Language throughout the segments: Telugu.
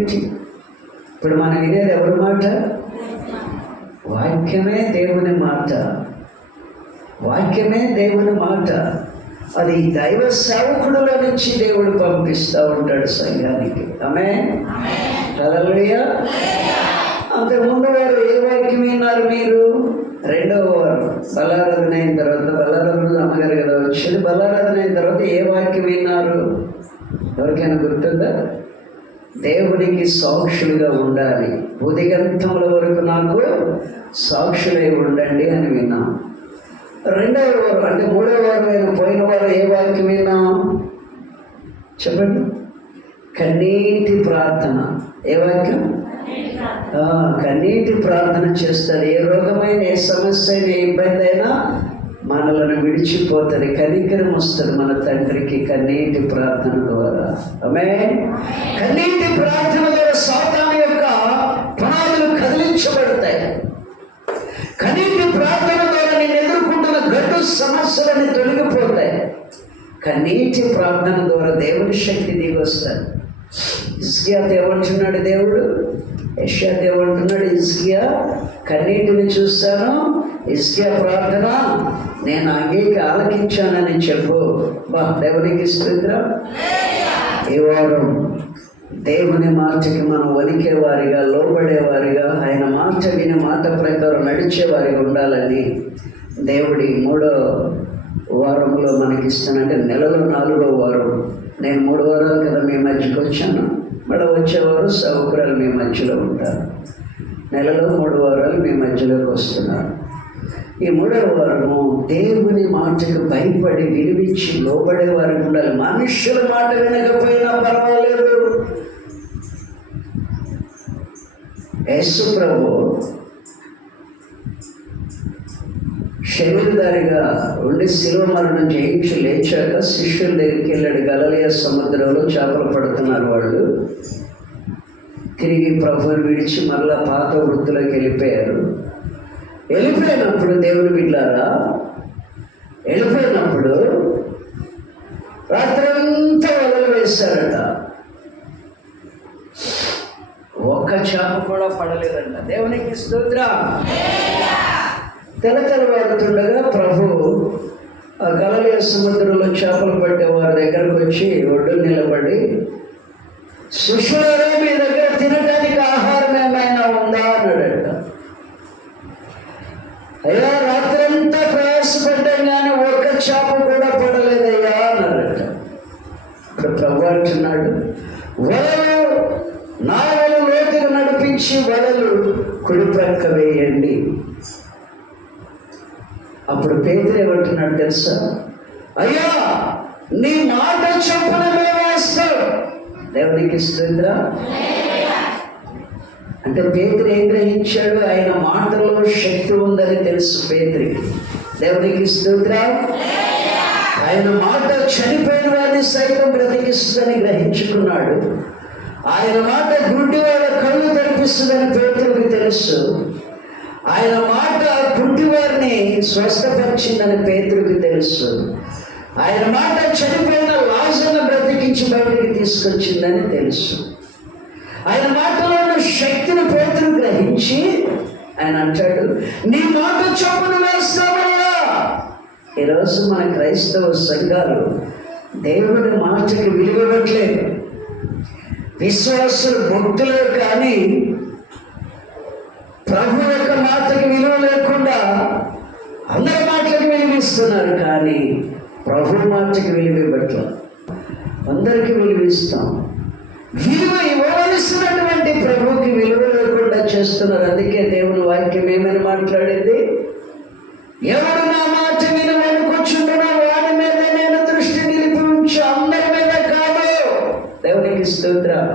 ఏంటి? ఇప్పుడు మనం వినేది ఎవరి మాట? వాక్యమే దేవుని మాట. వాక్యమే దేవుని మాట. అది దైవ సేవకుడుల నుంచి దేవుడు పంపిస్తూ ఉంటాడు సంఘానికి. ఆమేన్. హల్లెలూయా. అంతకుముందు వారు ఏ వాక్యం విన్నారు? మీరు రెండవ వారు బలారాధన అయిన తర్వాత, బలారాధన అమ్మగారు కదా వచ్చింది, బలారాధన అయిన తర్వాత ఏ వాక్యం విన్నారు? ఎవరికైనా గుర్తుందా? దేవునికి సాక్షులుగా ఉండాలి, ఉదయంతముల వరకు నాకు సాక్షులై ఉండండి అని విన్నాం. రెండవ వారం అంటే మూడవ వారం పోయిన వారు ఏ వాక్యం విన్నాం? చెప్పండి. కన్నీటి ప్రార్థన. ఏ వాక్యం? కన్నీటి ప్రార్థన చేస్తారు. ఏ రోగమైన, ఏ సమస్య అయినా, ఏ ఇబ్బంది అయినా మనలను విడిచిపోతుంది. కనికరం వస్తుంది మన తండ్రికి కన్నీటి ప్రార్థన ద్వారా. ఆమేన్. కన్నీటి ప్రార్థన ద్వారా సాతాను యొక్క పునాదులు కదిలించబడతాయి. కన్నీటి ప్రార్థన ద్వారా నేను ఎదుర్కొంటున్న గడ్డు సమస్యలని తొలగిపోతాయి. కన్నీటి ప్రార్థన ద్వారా దేవుని శక్తి దిగి వస్తాడు. హిజ్కియా ఏమంటున్నాడు దేవుడు? యెషయా ఏమంటున్నాడు? హిజ్కియా కన్నీటిని చూస్తాను, హిజ్కియా ప్రార్థన నేను ఆలకించానని చెప్పు. దేవునికి స్తోత్రం. ఈ వారం దేవుని మాటకి మనం వణికేవారిగా, లోబడేవారిగా, ఆయన మాట విని మాట ప్రకారం నడిచేవారిగా ఉండాలని దేవుడి 3వ వారంలో మనకి ఇస్తానంటే నెలలో 4వ వారం. నేను 3 వారాలు కదా మీ మధ్యకి వచ్చాను. మళ్ళీ వచ్చేవారు సౌకర్యాలు మీ మధ్యలో ఉంటారు. నెలలో 3 వారాలు మీ మధ్యలోకి వస్తున్నారు. ఈ 3వ వారము దేవుని మాటకు భయపడి వినిపించి లోబడే వారికి ఉండాలి. మనుషుల మాట వినకపోయినా పర్వాలేదు. యేసు ప్రభు శరీరధారిగా ఉండి శిలువ మరణం జయించి లేచాక శిష్యుల దగ్గరికి వెళ్ళాడు. గలిలయ సముద్రంలో చేపలు పడుతున్నారు వాళ్ళు. తిరిగి ప్రభువుని విడిచి మళ్ళా పాత వృత్తిలోకి వెళ్ళిపోయారు. వెళ్ళిపోయినప్పుడు దేవుని బిడ్డలారా, వెళ్ళిపోయినప్పుడు రాత్రంతా వలలు వేశారట. ఒక్క చేప కూడా పడలేదంట. దేవునికి స్తోత్రం. తెల్లవారుతుండగా ప్రభు ఆ గలిలయ సముద్రంలో చేపలు పట్టే వారి దగ్గరకు వచ్చి ఒడ్డు నిలబడి, శిష్యులారా మీ దగ్గర తినడానికి ఆహారం ఏమైనా ఉందా అన్నాడట. అయ్యా రాత్రంతా ప్రయాసపడ్డాం కానీ ఒక్క చేప కూడా పడలేదయ్యా అన్నాడట. ఇప్పుడు ప్రభు అంటున్నాడు, వలలు నా వలలు లోతుగా నడిపించి వలలు కుడి ప్రక్క వేయండి. అప్పుడు పేతురు ఏమంటున్నాడు తెలుసా? అయ్యా నీ మాట చొప్పున మేము వేస్తాం. దేవునికి స్తోత్రం. అంటే పేతురు ఏం గ్రహించాడు? ఆయన మాటలో శక్తి ఉందని తెలుసు పేతురికి. దేవునికి స్తోత్రం. ఆయన మాట చనిపోయిన వారిని సైతం బ్రతికిస్తుందని గ్రహించుకున్నాడు. ఆయన మాట గుడ్డి వాళ్ళ కళ్ళు తెరిపిస్తుందని పేతురికి తెలుసు. ఆయన మాట కుంటివారిని స్వస్థపరిచిందని పేతురికి తెలుసు. ఆయన మాట చనిపోయిన లాజరును బ్రతికించి బయటికి తీసుకొచ్చిందని తెలుసు. ఆయన మాటలో ఉన్న శక్తిని పేతురు గ్రహించి ఆయన అంటాడు, నీ మాట చొప్పున వేస్తావయ్యా. ఈరోజు మన క్రైస్తవ సంఘాలు దేవుడి మాటకి విలువట్లేదు. విశ్వాసులు భక్తులే కానీ ప్రభు యొక్క మాటకి విలువ లేకుండా అందరి మాటలకు విలువిస్తున్నారు. కానీ ప్రభు మాటకి విలువ ఇవ్వట్ల. అందరికీ విలువిస్తాం. విలువ ఇవ్వవలసినటువంటి ప్రభుకి విలువ లేకుండా చేస్తున్నారు. అందుకే దేవుని వాక్యం ఏమని మాట్లాడింది? ఎవరు నా మాట వినమనుకుంటున్నా వాడి మీద నేను దృష్టి నిలిపి ఉంచు, అందరి మీద కాదు. దేవునికి స్తోత్రం.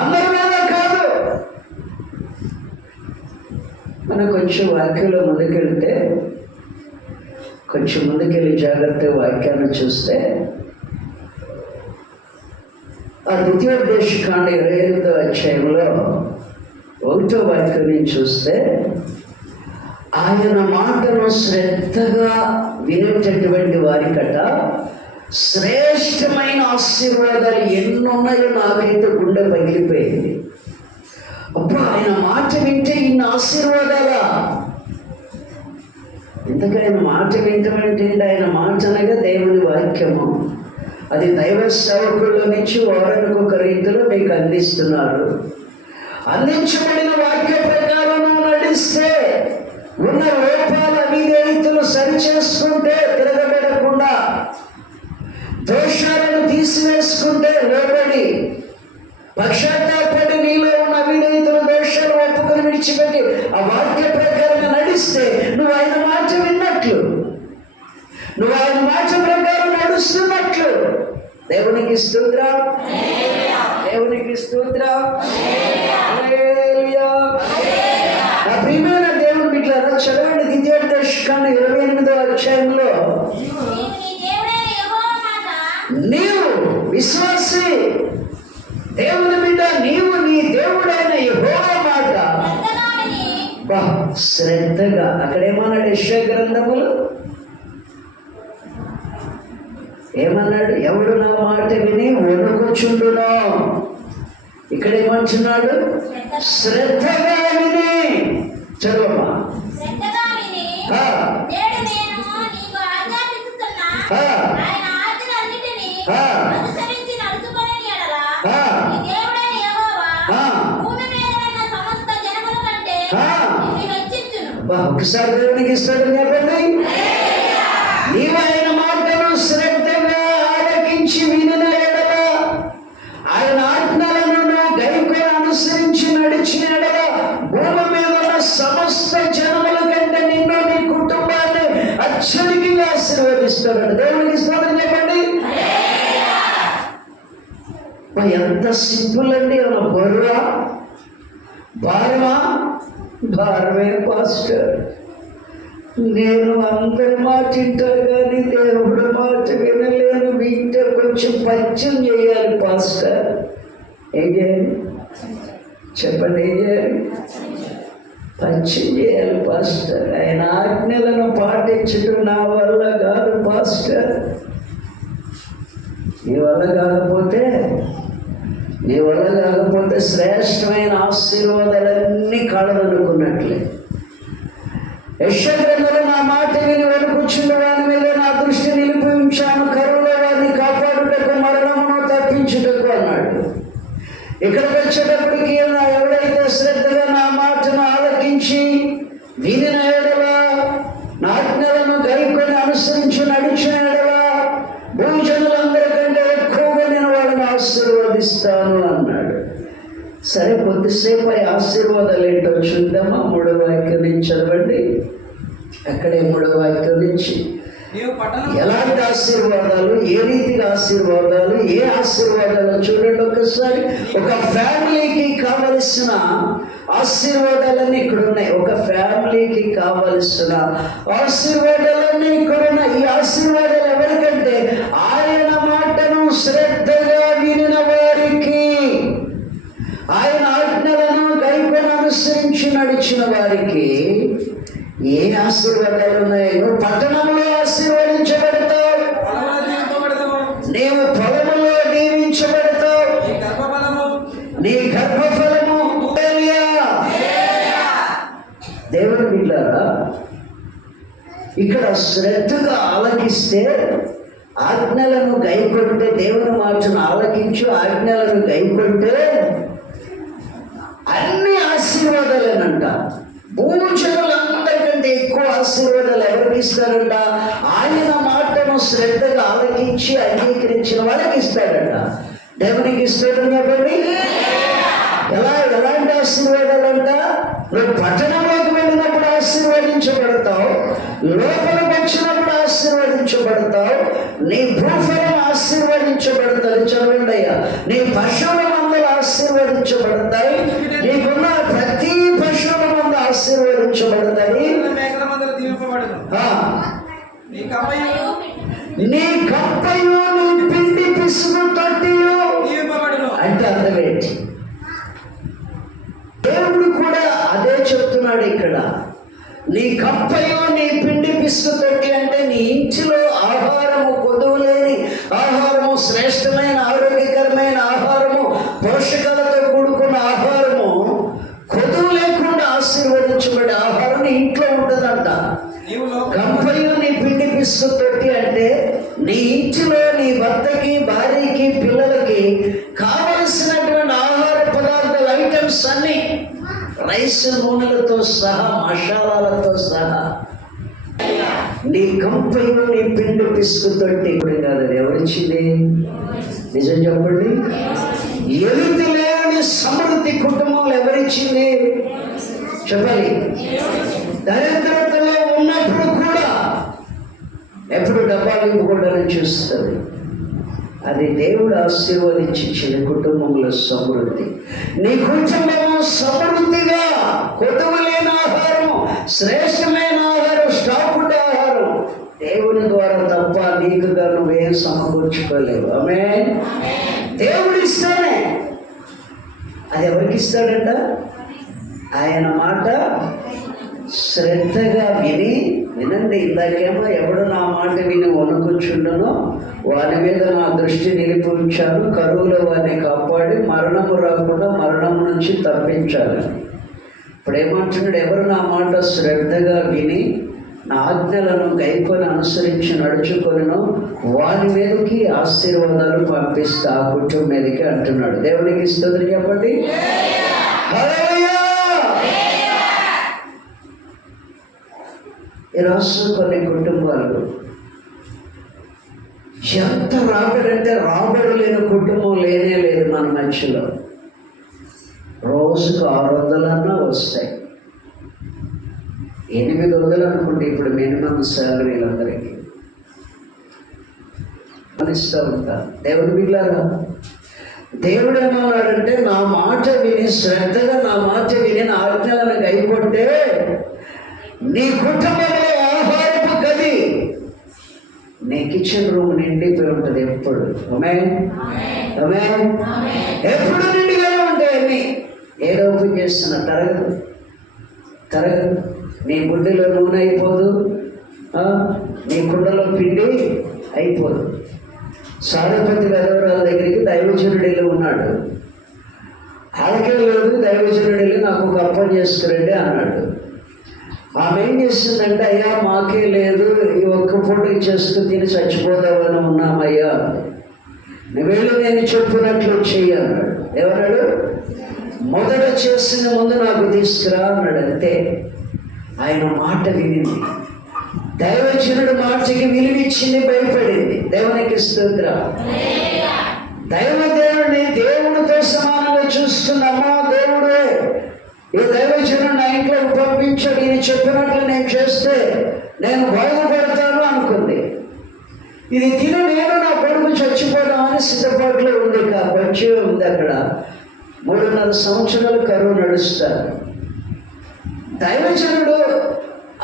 అందరి మీద కాదు. మనం కొంచెం వాక్యంలో ముందుకెళ్తే, కొంచెం ముందుకెళ్ళి జాగ్రత్తగా వాక్యాన్ని చూస్తే, ఆ ద్వితీయోపదేశకాండ 28వ అధ్యాయంలో 1వ వాక్యం నుంచి చూస్తే, ఆయన మాటను శ్రద్ధగా వినేటటువంటి వారికట శ్రేష్టమైన ఆశీర్వాదాలు ఎన్నున్నాయో నాకైతే గుండె పగిలిపోయింది. అబ్బా, ఆయన మాట వింటే ఇన్ని ఆశీర్వాదాలా? ఇంతకు ఆయన మాట వింటమంటే ఆయన మాట అనగా దేవుని వాక్యము. అది దైవ సేవకుల్లో నుంచి వారానికి ఒక రీతిలో మీకు అందిస్తున్నారు. అందించబడిన వాక్య ప్రకారం నడిస్తే, ఉన్న లోపాల అవిధేయతలు సరిచేసుకుంటే, తిరగబెడకుండా దోషాలను తీసివేసుకుంటే, లోబడి పశ్చాత్తాపడి నీలో ఉన్న అవిధేయతలు దోషాలు ఒప్పుకొని విడిచిపెట్టి ఆ వాక్య ప్రకారంగా నడిస్తే నువ్వు ఆయన మాట విన్నట్లు, నువ్వు ఆయన మాట ప్రకారం నడుస్తున్నట్లు. దేవునికి స్తోత్రం, దేవునికి స్తోత్రం. హల్లెలూయా. నా ప్రియమైన దేవుని బిడ్డలారా, చదవండి ద్వితీయోపదేశకాండం 28వ అధ్యాయంలో, నీవు విశ్వాసి దేవుని బిడ్డ, నీవు నీ దేవుడైన యెహోవా మాట శ్రద్ధగా, అక్కడేమన్నాడు యెషయా గ్రంథములు? ఏమన్నాడు? ఎవడు నా మాట విని వణుకుచుండునో. ఇక్కడ ఏమంటున్నాడు? శ్రద్ధగా విని. చదవమ్మా. ఒకసారి దేవునికి ఇస్తాడు చెప్పండి. నీవు ఆయన మాటను శ్రద్ధగా ఆలకించి వినిన ఎడల, ఆయన ఆజ్ఞలను గైకొని అనుసరించి నడిచిన ఎడల, భూమి మీద ఉన్న సమస్త జనముల కంటే నిన్ను నీ కుటుంబాన్ని అత్యధికంగా ఆశీర్వదిస్తాడు. దేవునికి ఇస్తాడని చెప్పండి. ఎంత సింపుల్ అండి. ఏమన్నా బరువా? భారమా? భారమే పాస్టర్. నేను అందరి మాట వింటాను కానీ దేవుడు మాట వినలేను. వింటే కొంచెం పద్యం చేయాలి పాస్టర్. ఏం చేయాలి చెప్పండి? ఏం చేయాలి? పద్యం చేయాలి పాస్టర్. ఆయన ఆజ్ఞలను పాటించడం నా వల్ల కాదు పాస్టర్. నీ వల్ల కాకపోతే శ్రేష్టమైన ఆశీర్వాదాలన్నీ కళదనుకున్నట్లే. యెషయా గ్రంథంలో, నా మాట విని వణుకుచున్న వారి మీద నా దృష్టి నిలిపి ఉంచాను, కరువులో వారిని కాపాడుటకు, మరణమును తప్పించుటకు అన్నాడు. ఇక్కడికి వచ్చేటప్పటికి ఎవడైతే శ్రద్ధగా నా మాటను ఆలకించి వినిన ఎడల, నా ఆజ్ఞలను గైకొని అనుసరించి నడిచిన ఎడల, భూజనులందరికంటే ఎక్కువగా నేను వాళ్ళని ఆశీర్వదిస్తాను అన్నాడు. సరే, కొద్దిసేపు ఆ ఆశీర్వాదాలు ఏంటో చూద్దామా? 3వ వాక్యం నుంచి చదవండి. అక్కడే 3వ వాక్యం నుంచి ఎలాంటి ఆశీర్వాదాలు, ఏ రీతిగా ఆశీర్వాదాలు, ఏ ఆశీర్వాదాలు చూడండి ఒకసారి. ఒక ఫ్యామిలీకి కావలసిన ఆశీర్వాదాలన్నీ ఇక్కడ ఉన్నాయి. ఒక ఫ్యామిలీకి కావలసిన ఆశీర్వాదాలన్నీ ఇక్కడ ఉన్నాయి. ఈ ఆశీర్వాదాలు ఎవరికంటే ఆయన మాటను శ్రద్ధగా వినిన వారికి, ఆయన ఆజ్ఞలను గైకొని అనుసరించి నడిచిన వారికి. ఏ ఆశీర్వాదాలు ఉన్నాయి? నువ్వు పట్టణంలో ఆశీర్వదించబడతావు, నీవు పొలములో దీవించబడతావు, నీ గర్భఫలము. దేవుని బిడ్డలారా, ఇక్కడ శ్రద్ధగా ఆలకిస్తే, ఆజ్ఞలను గైకొంటే, దేవుని మాటను ఆలకించు ఆజ్ఞలను గైకొంటే అన్ని ఆశీర్వాదాలేనంట. భూజనులందరికంటే ఎక్కువ ఆశీర్వాదాలు ఎవరికి ఇస్తారంట? ఆయన మాటను శ్రద్ధగా ఆలకించి అంగీకరించిన వాళ్ళకి ఇస్తాడంట. దేవునికి ఇస్తాడని చెప్పండి. ఎలాంటి ఆశీర్వాదాలంట? నువ్వు పట్టణంలోకి వెళ్ళినప్పుడు ఆశీర్వదించబడతావు, లోపలికి వచ్చినప్పుడు ఆశీర్వదించబడతావు, నీ భూఫలం ఆశీర్వదించబడతాయి. చదవండి అయ్యా. నీ పశువుల మందలు ఆశీర్వదించబడతాయి, నీకున్న ప్రతి పశువుల మంద ఆశీర్వదించబడతాయి. నీ కప్పయు నీ పిండి పిసుగు తొట్టియు అంటే అర్థమేంటి? దేవుడు కూడా అదే చెప్తున్నాడు ఇక్కడ. నీ కప్పయో నీ పిండి పిసుగు తొట్టి అంటే నీ ఇంటిలో ఆహారము కొదువులేని శ్రేష్టమైన ఆరోగ్యకరమైన ఆహారము, పోషకాలతో కూడుకున్న ఆహారము, కొదువు లేకుండా ఆశీర్వదించబడే ఆహారం నీ ఇంట్లో ఉంటుందంట. కంపెనీలో నీ పిండి పిసుకు తొట్టి అంటే నీ ఇంటిలో నీ భర్తకి, భార్యకి, పిల్లలకి కావలసినటువంటి ఆహార పదార్థాల ఐటమ్స్ అన్ని రైస్ నూనెలతో సహా, మసాలాలతో సహా నీ కంపెనీలో నీ పిండి పిసుకు తొట్టి ఇప్పుడు కాదు. అది ఎవరిచ్చింది? నిజం చెప్పండి. ఎలుతి లేని సమృద్ధి కుటుంబంలో ఎవరిచ్చింది? చెప్పాలి. దరిద్రతలో ఉన్నప్పుడు కూడా ఎప్పుడు డబ్బా నింపుకోవడానికి చూస్తుంది. అది దేవుడు ఆశీర్వదించి ఇచ్చిన కుటుంబంలో సమృద్ధి. నీ కుటుంబము సమృద్ధిగా కొదువులేని ఆహారము, శ్రేష్టమైన ఆహారం, స్టాకుడ్ ఆహారం దేవుని ద్వారా తప్ప నీకుగా నువ్వేం సమకూర్చుకోలేవు. ఆమేన్. దేవుడు ఇస్తానే. అది ఎవరికి ఇస్తాడంట? ఆయన మాట శ్రద్ధగా వినండి. ఇందాకేమో ఎవడు నా మాట విని వణుకుచుండనో వాని మీద నా దృష్టి నిలిపి ఉంచాను, కరువులో వారిని కాపాడి మరణము రాకుండా మరణం నుంచి తప్పించాలి. ఇప్పుడు ఏమంటున్నాడు? ఎవరు నా మాట శ్రద్ధగా విని నా ఆజ్ఞలను గైకొని అనుసరించి నడుచుకొనినో వారి మీదకి ఆశీర్వాదాలు పంపిస్తా, ఆ కుటుంబం మీదకి అంటున్నాడు. దేవునికి స్తోత్రం చెప్పండి. హల్లెలూయా. ఈ రోజు కొన్ని కుటుంబాలు ఎంత రాబడంటే రాబడి లేని కుటుంబం లేనే లేదు మన మధ్యలో. రోజుకు 600 వస్తాయి. 800 అనుకుంటే ఇప్పుడు మినిమం శాలరీలందరికీ ఇస్తూ ఉంటారు. దేవుడు బిడ్డలారా, దేవుడు ఏమన్నాడంటే నా మాట విని శ్రద్ధగా నా మాట విని నా ఆజ్ఞలను గైకొంటే నీ కుటుంబంలో ఆహారపు గది, నీ కిచెన్ రూమ్ నిండిపోయి ఉంటుంది ఎప్పుడు. ఆమేన్. ఆమేన్. ఎప్పుడు నిండిగానే ఉంటాయి అన్నీ. ఏదో ఓపెన్ చేస్తున్నా తరగదు. నీ గుడ్డలో నూనె అయిపోదు, నీ కుండలో పిండి అయిపోదు. సారపతి వెదవరాల దగ్గరికి దైవజనుడు వెళ్ళి ఉన్నాడు. ఆలకే లేదు. దైవజనుడు వెళ్ళి నాకు ఒక అప్పం చేసుకురండి అన్నాడు. ఆమె ఏం చేసిందంటే, అయ్యా మాకే లేదు, ఈ ఒక్క పూట చేసుకుని తిని చచ్చిపోతామని ఉన్నామయ్యా, నువ్వేళ్ళు నేను చెప్పినట్లు చెయ్యి అన్నాడు. ఎవరాడు? మొదట చేసిన ముందు నాకు తీసుకురా అన్నాడు. అంతే. ఆయన మాట వినింది. దైవజనుడు మాటకి విలువిచ్చింది, భయపడింది. దేవునికి స్తోత్రం. దేవుడిని దేవుడితో సమానంగా చూసుకున్నామా? దేవుడే ఈ దైవజనుడు నా ఇంట్లోకి పంపించాడు, ఈయన చెప్పినట్లు నేను చేస్తే నేను బాగుపడతాను అనుకుంది. ఇది తిని నేను నా కొడుకు చచ్చిపోదామని సిద్ధపాటులో ఉంది. కాబట్టి ఉంది అక్కడ 3.5 సంవత్సరాలు కరువు నడుస్తారు. దైవజనుడు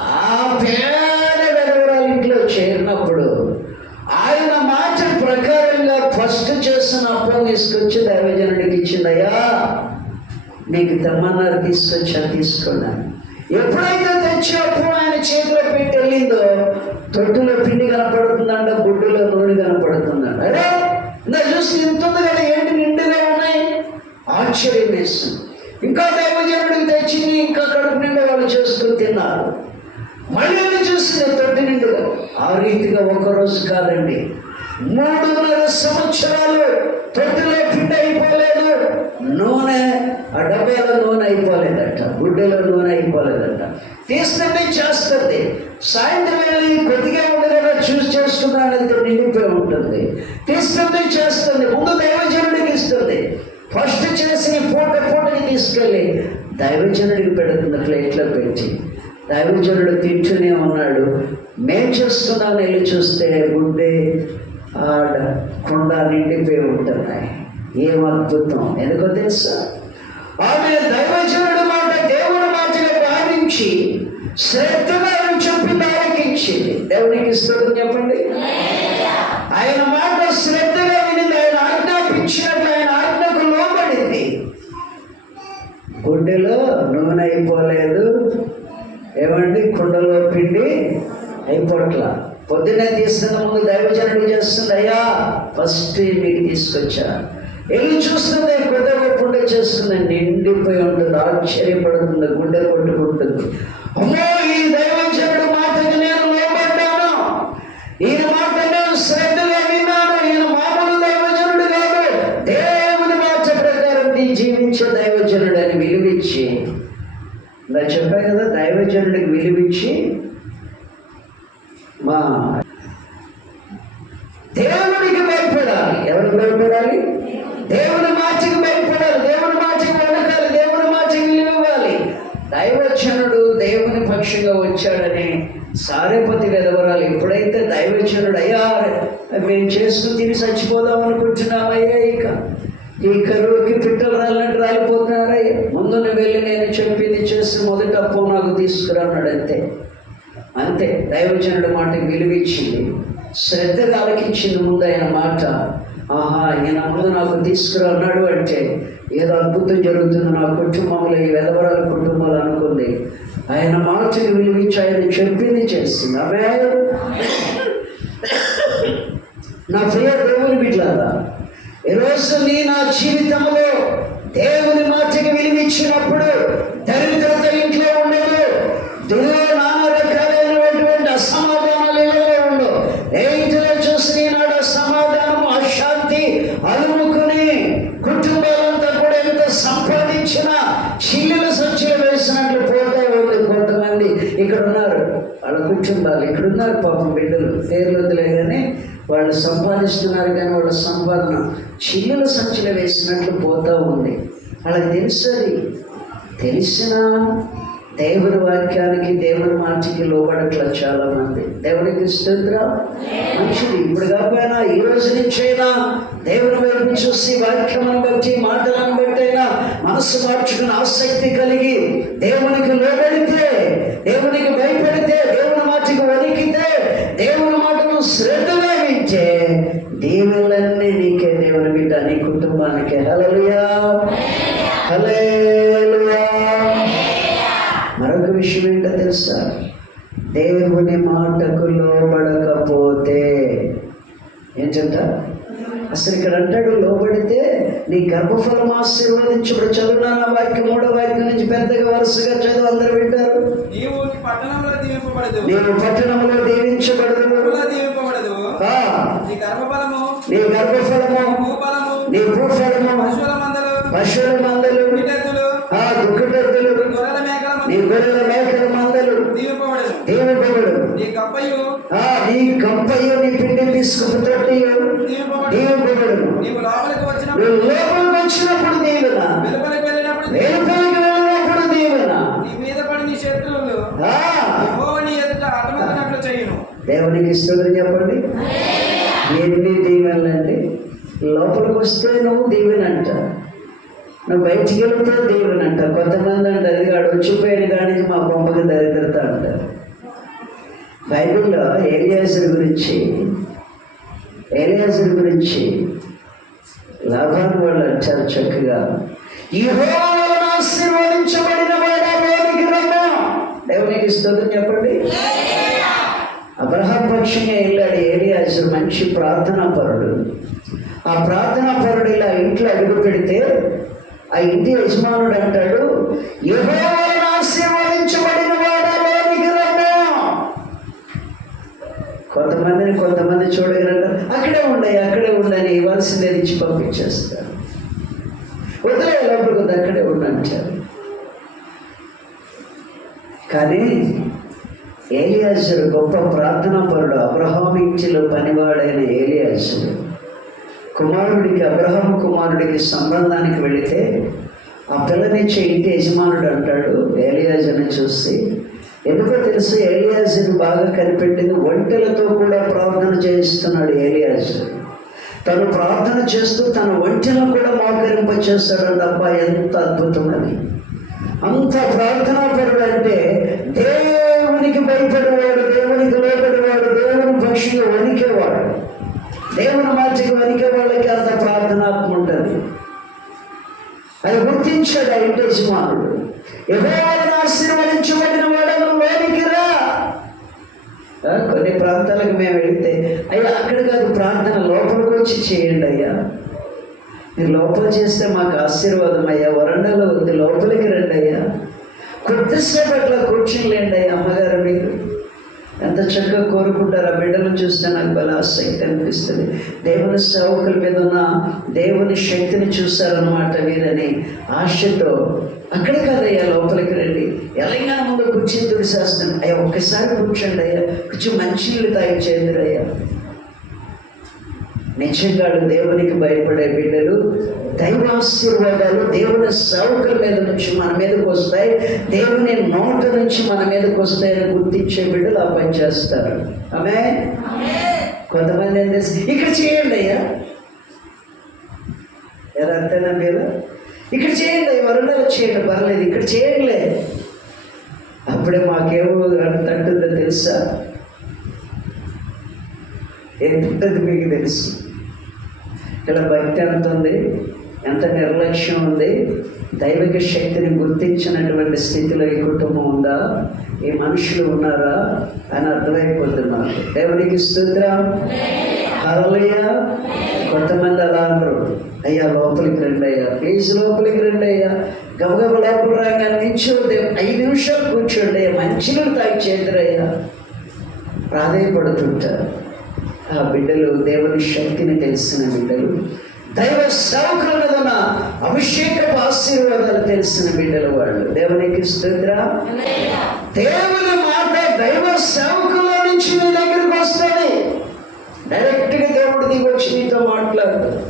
ఆ పేద వెదవరాల ఇంట్లో చేరినప్పుడు ఆయన మాట ప్రకారంగా ఫస్ట్ చేసిన అప్పం తీసుకొచ్చి దైవజనుడికి ఇచ్చిందయ్యా, నీకు తెమ్మన్నారు, తీసుకొచ్చాను, తీసుకున్నాను. ఎప్పుడైతే తెచ్చి అప్పుడు ఆయన చేతిలో పెట్టి వెళ్ళిందో తొట్టులో పిండి కనపడుతుందంట, గుడ్డులో నూనె కనపడుతుందంట. అరే నా చూసి ఇంత ఉంది కదా, ఏంటి నిండుగా ఉన్నాయి? ఆశ్చర్యం వేస్తుంది. ఇంకా దైవజనుడికి తెచ్చింది, ఇంకా కడుపు నిండా వాళ్ళు చేసుకుని తిన్నారు. మళ్ళీ చూసింది తొట్టి నిండుగా. ఆ రీతిగా ఒక్కరోజు కాదండి, 3.5 సంవత్సరాలు తొట్టిలో పిండి అయిపోలేదు, నూనె ఆ డబ్బాలో నూనె అయిపోలేదట, గుడ్డలో నూనె అయిపోలేదట. తీస్తుంది, చేస్తుంది. సాయంత్రం వెళ్ళి కొద్దిగా ఉంది కదా చూసి చేసుకున్నాడంటే నిండిపోయి ఉంటుంది. తీస్తుంది, చేస్తుంది. ముందు దైవజనుడికి ఇస్తుంది. ఫస్ట్ చేసి పూటకి తీసుకెళ్ళి దైవజనుడికి పెడుతుంది ప్లేట్లో పెట్టి. దైవజనుడు తింటూనే ఉన్నాడు. మేం చేసుకున్నాను వెళ్ళి చూస్తే గుడ్డే ఆడ కొండ నిండిపోయి ఉంటున్నాయి. ఏం అద్భుతం! ఎందుకో తెలుసా? ఆమె దైవజనుడు మాట దేవుడి మాటగా భావించి శ్రద్ధగా చెప్పింది, ఆలకించింది. దేవునికి స్తోత్రం చెప్పండి. ఆయన మాట శ్రద్ధగా వినింది. ఆయన ఆజ్ఞాపించినట్లు ఆయన ఆజ్ఞకు లోబడింది. గుడ్డెలో నూనె అయిపోలేదు, ఏమండి కుండలో పిండి అయిపోట్ల. పొద్దున్నే తీసుకున్న ముందు దైవజనుడు చేస్తుంది, అయ్యా ఫస్ట్ మీకు తీసుకొచ్చా. వెళ్ళి చూస్తుంది, కొద్ది గొప్ప చేస్తుంది, నిండిపోయి ఉంటుంది, ఆశ్చర్యపడుతుంది, గుండె కొట్టుకుంటుంది. అమ్మో, ఈ దైవజనుడు మాటకి నేను లోబడ్డాను, ఈయన మాట నేను శ్రద్ధగా విన్నాను, ఈయన మామూలు దైవజనుడు కాదు, దేవుని మాట ప్రకారం నీ జీవించే దైవజనుడు అని విలువిచ్చి, ఇలా చెప్పా కదా, దైవజనుడికి విలువిచ్చి మా దేవుడికి భయపడాలి. ఎవరికి భయపడాలి? దేవుని మాటకి భయపడాలి, దేవుని మాటకి వణకాలి, దేవుని మాటకి విలువివ్వాలి. దైవజనుడు దేవుని పక్షంగా వచ్చాడని సారేపతి వెదవరాలు ఎప్పుడైతే దైవజనుడు, అయ్యా మేము చేసుకుని తిని చచ్చిపోదాం అనుకుంటున్నామయ్యా, ఈ కరువుకి పిట్టలు రాలినట్టు రాలిపోతున్నారయ్యా, ముందు వెళ్ళి నేను చెప్పింది చేసి మొదట అప్పు నాకు తీసుకురాన్నాడు. అంతే దైవజనుడు మాటకి విలువిచ్చింది, శ్రద్ధగా ఆలకించింది. ముందు ఆయన మాట, ఆహా ఈయన ముందు నాకు తీసుకురాన్నాడు అంటే ఏదో అద్భుతం జరుగుతుంది నా కుటుంబంలో, ఈ వెదవరాల కుటుంబాలు అనుకుంది. ఆయన మాటకి విలువించి ఆయన చెప్పింది చేస్తుంది. ఆమె నా ప్రియ దేవుని బిడ్డలారా, ఈరోజు నా జీవితంలో దేవుని మాటకి విలువిచ్చినప్పుడు దరిద్రత ఇంట్లో ఉండదు, నానా రకాలైనటువంటి అసమాధానాలు ఇళ్ళలో ఉండవు. ఏ ఇంటిలో చూసి నాడు సమాధానం అశాంతి అలుముకుని కుటుంబాలంతా కూడా ఎంత సంపాదించినా చిల్లుల సంచులు వేసినట్లు పోతా ఉంది. కొంతమంది ఇక్కడ ఉన్నారు, వాళ్ళ కుటుంబాలు ఇక్కడ ఉన్నారు, పాపం బిడ్డలు పేర్లు వద్దులే కానీ వాళ్ళు సంపాదిస్తున్నారు, కానీ వాళ్ళ సంపాదన చిల్లుల సంచులు వేసినట్లు పోతూ ఉంది. వాళ్ళకి తెలుస్తుంది, తెలిసినా దేవుని వాక్యానికి దేవుని మాటకి లోబడట్ల చాలా మంది. దేవునికి స్తోత్రం. మంచిది, ఇప్పుడు కాకపోయినా ఈ రోజు నుంచైనా దేవుని వైపు చూసి వాక్యమును బట్టి మాటలను బట్టి అయినా మనస్సు మార్చుకుని ఆసక్తి కలిగి దేవునికి లోబడితే, దేవునికి భయపడితే, దేవుని మాటకి వణికితే, దేవుని మాటను శ్రద్ధగా వింటే దేవుళ్ళన్నీ నీకే. దేవుని బిడ్డ నీ కుటుంబానికి. హల్లెలూయా, హల్లెలూయా. మరొక విషయం ఏంటో తెలుసా? దేవుని మాటకు లోబడకపోతే ఏంటంట? అసలు ఇక్కడ అంటాడు, లోబడితే నీ గర్భఫలం ఆశీర్వదించబడి. చదువునాన్న వాక్యం, 3వ వాక్యం నుంచి పెద్దగా వరుసగా చదువు, అందరూ వింటారు. నీవు పట్టణంలో దీవించబడదు, నీ గర్భఫలము, నీ భూఫలము, పశువుల మందలు, దుఃఖపెద్దలు, నీ గొర్రెల మేకల మందలు దీవింపబడు. నీ కంపయ్యు నీ పిండి తీసుకుని తొట్టియు దీవింపబడు. నువ్వు లోపలికి వచ్చినప్పుడు దీవెన, వెలుపలికి వెళ్ళినప్పుడు దీవెన. దేవునికి స్తోత్రం చెప్పండి. ఎన్ని దీవెనలండి! లోపలికి వస్తే నువ్వు దీవెనంట, నువ్వు బయటికి వెళితే దేవునంట. కొంతమంది అంట, అది కాడు వచ్చిపోయిన కానీ మా బొమ్మకి దరిద్రత అంటారు. బైబిల్లో ఏలియాజరు గురించి లాభాన్ని వాళ్ళు అంటారు చక్కగా, యెహోవా ఆశీర్వదించబడిన వాడా లోనికి రమ్ము. దేవునికి స్తోత్రం చెప్పండి. అబ్రహాం పక్షంగా వెళ్ళాడు ఏలియాజరు, మంచి ప్రార్థనా పరుడు. ఆ ప్రార్థనా పరుడు ఇలా ఇంట్లో అడుగు పెడితే ఆ ఇంటి యజమానుడు అంటాడు, యెహోవాను ఆశీర్వదించబడిన వాడా లోనికి రమ్ము. కొంతమంది చూడగలంట, అక్కడే ఉండని ఇవ్వాల్సిందే ఇచ్చి పంపించేస్తారు. వదిలే లోపలికి వద్దు, అక్కడే ఉండంటారు. కానీ ఏలియాజరు గొప్ప ప్రార్థనా పరుడు. అబ్రహాం ఇంటిలో పనివాడైన ఏలియాజరు అబ్రహాం కుమారుడికి సంబంధానికి వెళితే ఆ పిల్లనిచ్చే ఇంటి యజమానుడు అంటాడు ఏలియాజర్ని చూసి, ఎందుకో తెలుసు ఏలియాజర్ని బాగా కనిపెట్టింది, ఒంటెలతో కూడా ప్రార్థన చేయిస్తున్నాడు ఏలియాజర్. తను ప్రార్థన చేస్తూ తన ఒంటెలను కూడా మోకరింప చేస్తాడు. అబ్బా ఎంత అద్భుతం అది! అంత ప్రార్థనాపరుడు అంటే దేవునికి భయపడేవాడు, దేవునికి లోపడేవాడు, దేవుని పక్షిగా వణికేవాడు. దేవుని మాటకి వణికే వాళ్ళకి అంత ప్రార్థనాత్మ ఉంటుంది. అది గుర్తించాడు ఆ ఇంటి యజమానుడు. యెహోవాను ఆశీర్వదించబడిన వాడను లోనికి రా. కొన్ని ప్రాంతాలకు మేము వెళితే అయ్యా అక్కడ కాదు ప్రార్థన లోపలికి వచ్చి చేయండి అయ్యా, మీరు లోపల చేస్తే మాకు ఆశీర్వాదం అయ్యా, వరండాలో ఉంది లోపలికి రండి అయ్యా, కొద్దిసేపు అట్లా కూర్చునిలేండి అయ్యా అమ్మగారు మీరు ఎంత చక్కగా కోరుకుంటారు. ఆ బిడ్డలను చూస్తే నాకు బల ఆసక్తి అనిపిస్తుంది. దేవుని సేవకుల మీద ఉన్న దేవుని శక్తిని చూస్తారనమాట వీరని ఆశతో అక్కడ కాదయ్యా లోపలికి రండి, తెలంగాణ ముందు కూర్చుని తుడిసేస్తాను అయ్యా, ఒక్కసారి కూర్చోండి అయ్యా, కొంచెం మంచినీళ్ళు తాగి చేదురయ్యా. నిజంగా దేవునికి భయపడే బిడ్డలు దైవ ఆశీర్వాదాలు దేవుని సేవకుల మీద నుంచి మన మీదకి వస్తాయి, దేవుని నోట నుంచి మన మీదకి వస్తాయని గుర్తించే బిడ్డలు ఆ పని చేస్తారు. ఆమె కొంతమంది ఏం చేసి ఇక్కడ చేయండి అయ్యా, ఎలా అంతేనా మీరు ఇక్కడ చేయండి అయ్యా, వరండాలో చేయండి పర్లేదు, ఇక్కడ చేయండిలే. అప్పుడే మాకేమో తట్టుందో తెలుసా, ఏంటంటే మీకు తెలుసు ఇక్కడ భక్తి ఎంత ఉంది, ఎంత నిర్లక్ష్యం ఉంది, దైవిక శక్తిని గుర్తించినటువంటి స్థితిలో ఈ కుటుంబం ఉందా, ఈ మనుషులు ఉన్నారా అని అర్థమైపోతున్నారు. దేవునికి స్తోత్రం, హల్లెలూయా. కొంతమంది అలా అందరూ అయ్యా లోపలికి రండి అయ్యా, ప్లీజ్ లోపలికి రండి అయ్యా, గబగబ లోపల రాగా నిల్చోండి, 5 నిమిషాలు కూర్చోండి అయ్యా, మంచినీళ్ళు తాగి చేద్దరయ్యా, ప్రాధాయపడుతుంటారు. ఆ బిడ్డలు దేవుని శక్తిని తెలిసిన బిడ్డలు, దైవ సేవకుల మీద ఉన్న అభిషేకపు ఆశీర్వాదాలు తెలిసిన బిడ్డలు వాళ్ళు. దేవునికి స్తోత్రం. దేవుని మాట దైవ సేవకుల నుంచి మీ దగ్గరికి వస్తుంది, డైరెక్ట్గా దేవుడు దిగి వచ్చి నీతో మాట్లాడతాడు.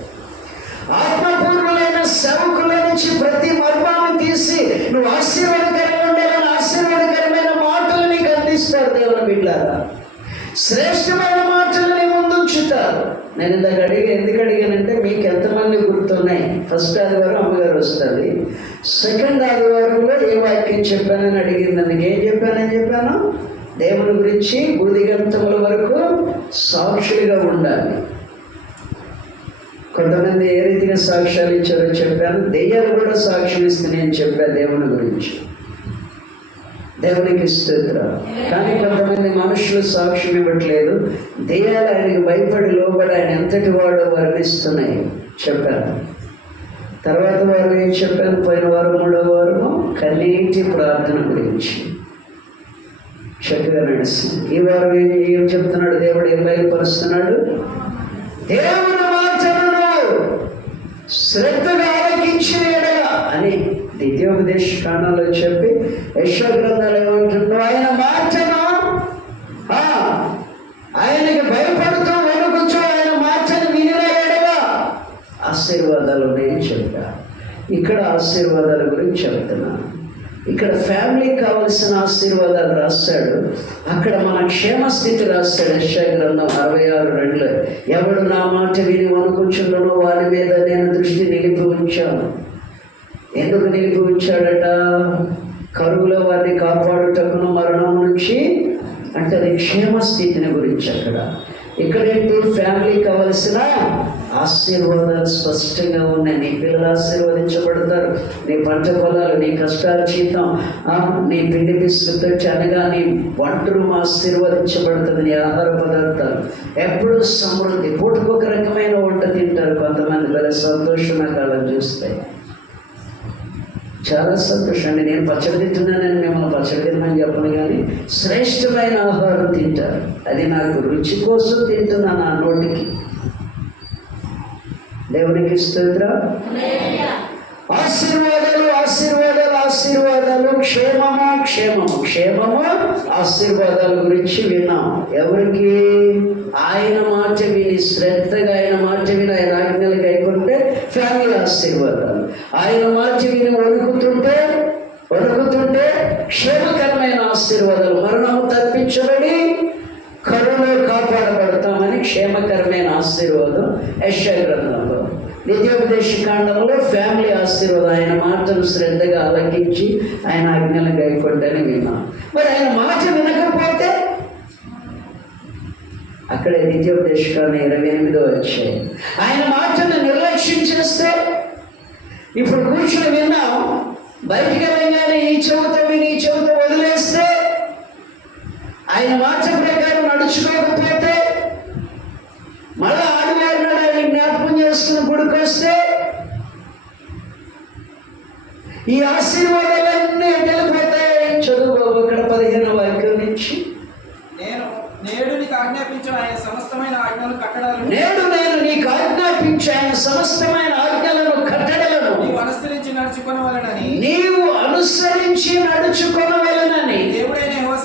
ఆత్మపూర్వమైన సేవకుల నుంచి ప్రతి మర్మాన్ని తీసి నువ్వు ఆశీర్వాదకరంగా ఉండాలని ఆశీర్వాదకరమైన మాటలు నీకు అందిస్తారు. దేవుని బిడ్డలారా, శ్రేష్టమైన మాటలని ముందుంచుతారు. నేను ఇందాక ఎందుకు అడిగానంటే మీకు ఎంతమంది గుర్తున్నాయి? ఫస్ట్ ఆదివారం అమ్మగారు వస్తుంది, సెకండ్ ఆదివారంలో ఏ వాక్యం చెప్పానని అడిగింది. అందుకు ఏం చెప్పాను? దేవుని గురించి బూదిగంతముల వరకు సాక్షులుగా ఉండాలి. కొంతమంది ఏ రీతిగా సాక్ష్యాలు ఇచ్చారో చెప్పాను. దెయ్యాలు కూడా సాక్ష్యం ఇస్తున్నాయి అని చెప్పాను దేవుని గురించి. దేవునికి స్తోత్రం. కానీ కొంతమంది మనుషులు సాక్ష్యం ఇవ్వట్లేదు. దెయ్యాలు ఆయనకి భయపడి లోబడి ఆయన ఎంతటి వాడు వర్ణిస్తున్నాయి చెప్పాను. తర్వాత వారు ఏం చెప్పాను? పోయిన వారం 3వ వారము కన్నీటి ప్రార్థన గురించి చక్కగా నడుస్తుంది. ఈ వారం ఏం చెప్తున్నాడు దేవుడు? ఏం బయలుపరుస్తున్నాడు? దేవుని మాటలను శ్రద్ధగా ఆలకించిన ఎడల అని ద్వితీయోపదేశ కాండంలో చెప్పి యెషయా గ్రంథాలు ఏమంటున్నాడు? ఆయన మాటను ఆయనకి భయపడుతూ వెనుకొచ్చు ఆయన మాటను వినిన ఎడల ఆశీర్వాదాలు నేను చెప్పా. ఇక్కడ ఆశీర్వాదాల గురించి చెప్తున్నాను. ఇక్కడ ఫ్యామిలీకి కావలసిన ఆశీర్వాదాలు రాస్తాడు, అక్కడ మన క్షేమస్థితి రాస్తాడు. యెషయా గ్రంథం 66:2 ఎవడు నా మాట విని వణుకుచుండునో వారి మీద నేను దృష్టి నిలిపి ఉంచాను. ఎందుకు నిలిపి ఉంచాడట? కరువులో వారిని కాపాడుటకును మరణం నుంచి అంటే అది క్షేమస్థితిని గురించి. అక్కడ ఇక్కడేంటి? ఫ్యామిలీకి కావలసిన ఆశీర్వాదాలు స్పష్టంగా ఉన్నాయి. నీ పిల్లలు ఆశీర్వదించబడతారు, నీ పంట పొలాలు, నీ కష్టార్జితం, నీ పిండి పిసుకుతో అనగా నీ వంటలు ఆశీర్వదించబడుతుంది. నీ ఆహార పదార్థాలు ఎప్పుడు సమృద్ధి. పూటకొక రకమైన వంట తింటారు కొంతమంది. చాలా సంతోషం నాకు అలా చూస్తాయి. చాలా సంతోషం అండి. నేను పచ్చడి తింటున్నానని మిమ్మల్ని పచ్చడి తినమని చెప్పను, కానీ శ్రేష్టమైన ఆహారం తింటారు. అది నాకు రుచి కోసం తింటున్నాను ఆ నోటికి. దేవునికి స్తోత్రం. ఆశీర్వాదాలు ఆశీర్వాదాలు ఆశీర్వాదాలు, క్షేమము క్షేమము క్షేమము ఆశీర్వాదాల గురించి విన్నాం. ఎవరికి? ఆయన మాట విని శ్రద్ధగా ఆయన మాట విని ఆయన ఆజ్ఞలు కైకొంటే ఫ్యామిలీ ఆశీర్వాదాలు. ఆయన మాట విని వణుకుతుంటే క్షేమకరమైన ఆశీర్వాదాలు. మరణము తప్పించబడి కరువులో కాపాడబడతామని క్షేమకరమైన ఆశీర్వాదం యెషయా గ్రంథంలో. ద్వితీయోపదేశ కాండంలో ఫ్యామిలీ ఆశీర్వాదం. ఆయన మాటను శ్రద్ధగా ఆలకించి ఆయన ఆజ్ఞలు గైకొంటని విన్నాం. మరి ఆయన మాట వినకపోతే అక్కడే ద్వితీయోపదేశ కాండం 28వ అధ్యాయం. ఆయన మాటను నిర్లక్ష్యం చేస్తే, ఇప్పుడు కూర్చుని విన్నాం, బయటికి వెళ్ళగానే ఈ చెవుతో విని ఈ చెవుతో వదిలేస్తే, ఆయన మాట ప్రకారం నడుచుకోకపోతే, మళ్ళా ఆదివారం నాడు ఆయన జ్ఞాపకం చేసుకుని గుడికి వస్తే ఈ ఆశీర్వాదాలన్నీ వెళ్ళిపోతాయి. చదువు బాబు ఇక్కడ 15వ వాక్యం నుంచి. నేడు నీకు ఆజ్ఞాపించిన ఆయన సమస్తమైన ఆజ్ఞలను కట్టడలను నీవు అనుసరించి నడుచుకొనవలెనని దేవుడైన యెహోవా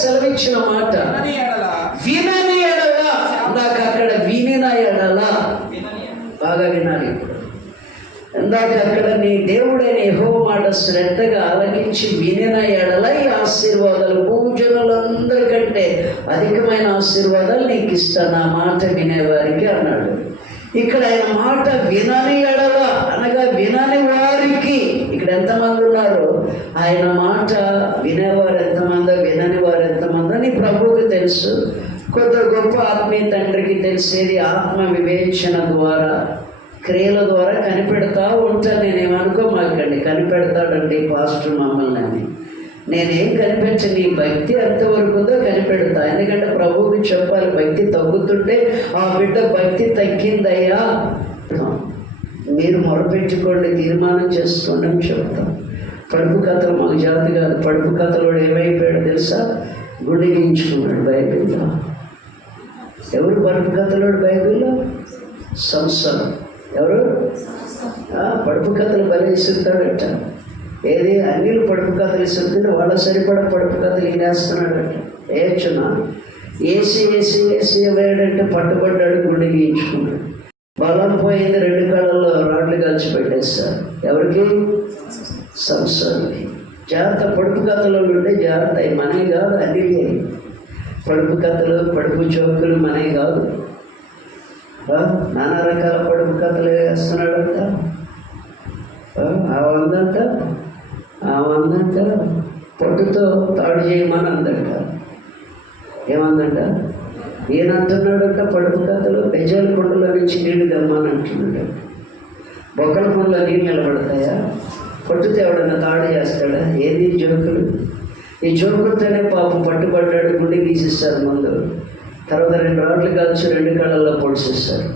సెలవిచ్చిన మాట వినని ఎడల ఇందాక అక్కడ వినిన ఎడల బాగా వినాలి. ఇప్పుడు ఇందాక అక్కడ నీ దేవుడైన యెహోవా మాట శ్రద్ధగా ఆలకించి వినిన ఎడల ఈ ఆశీర్వాదాలు భూజనులందరికంటే అధికమైన ఆశీర్వాదాలు నీకు ఇస్తాను ఆ మాట వినేవారికి అన్నాడు. ఇక్కడ ఆయన మాట వినని ఎడల అనగా వినని వారికి, ఇక్కడ ఎంతమంది ఉన్నారు? ఆయన మాట వినేవారు ఎంతమందో వినని వారు ఎంతమందో నీ ప్రభువుకి తెలుసు. కొంత గొప్ప ఆత్మీయ తండ్రికి తెలిసేది ఆత్మ వివేచన ద్వారా, క్రియల ద్వారా కనిపెడతా ఉంటాను. నేనేమనుకోమాకండి, కనిపెడతాడండి పాస్టర్ మమ్మల్ని అని. నేనేం కనిపెట్టను, నీ భక్తి ఎంతవరకు ఉందో కనిపెడతా. ఎందుకంటే ప్రభువుకి చెప్పాలి, భక్తి తగ్గుతుంటే ఆ బిడ్డ భక్తి తగ్గిందయ్యా మీరు మొరపెట్టుకోండి, తీర్మానం చేసుకోండి అని చెప్తాం. పడుపు కథలు మాకు జాతి కాదు. పడుపు కథలో ఏమైపోయాడు తెలుసా? గుడి గీయించుకున్నాడు బైబిల్లో. ఎవరు పడుపు కథలోడు బైబిల్లో? సంసారం. ఎవరు? పడుపు కథలు బలి ఇస్తుంటాడట. ఏది అన్నిలు పడుపు కథలు ఇస్తుంటే వాళ్ళ సరిపడా పడుపు కథలు ఈనేస్తున్నాడట. ఏచున్నా ఏసీ వేయడంటే పట్టుబడ్డాడు, గుండె గీయించుకున్నాడు. బలం పోయింది, 2 కళ్ళల్లో రాడ్లు కలిసి పెట్టేస్తారు. ఎవరికి? సంసారానికి. జాగ్రత్త, పడుపు కథలో ఉండే జాగ్రత్త. అవి మనవి కాదు, అన్నీ పడుపు కథలు, పడుపు చౌకులు మనవి కాదు. నానా రకాల పడుపు కథలు వేస్తున్నాడంట. ఆవందంట పొట్టుతో తాడు చేయమని అందంట. ఏమందంట? ఈయనంటున్నాడంట పడుపు కథలు బెజాల కొండలో నుంచి నీళ్లు దమ్మని అంటున్నాడు. బొక్కల కొండలో నీళ్ళు నిలబడతాయా? పొట్టుతో ఎవడన్నా తాడు చేస్తాడా? ఏది జోకులు? ఈ జోకులతోనే పాపం పట్టుబడ్డాడు, గుండె గీసిస్తారు ముందు. తర్వాత 2 రాడ్లు కాల్చి 2 కళ్ళల్లో పొడిసిస్తారు,